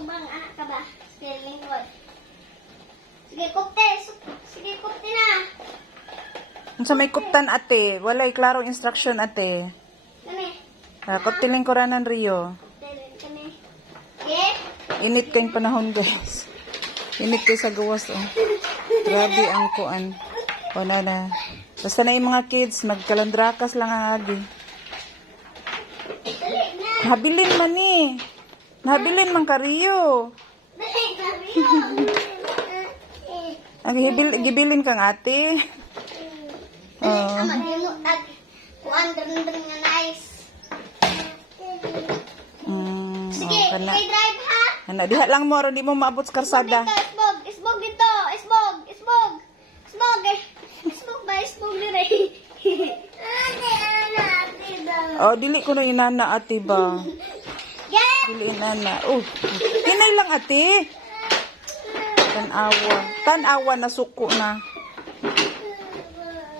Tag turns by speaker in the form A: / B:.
A: Subang anak ka ba? Sige, lingkod. Sige, kupte. Sige, kupte na.
B: Sa may kuptan ate, walay klarong instruction ate.
A: Kani.
B: Uh, Koptiling koranan Rio.
A: Dili, kani. Sige.
B: Init kayong panahon guys. Init kayo sa gawas oh. Grabe ang kuan. Wala na. Basta na yung mga kids, magkalandrakas lang ang agi.
A: Na.
B: Nabilin man eh. Nabilin man ka Rio.
A: Dali, sabi mo.
B: Ang gibil, gibilin kang ate. Oh. Mm,
A: Sige,
B: oh, kana.
A: drive ha.
B: Kana, diha lang mo, ron, di mo maabot sa karsada.
A: Dito, isbog, isbog dito, isbog, isbog. Isbog eh. Isbog ba, isbog dire. Ate, ana, ate daw.
B: Oh, dili ko na inana ate ba. Dili inana. Oh, hinay lang ate. Tanawa. Tanawa na suko na.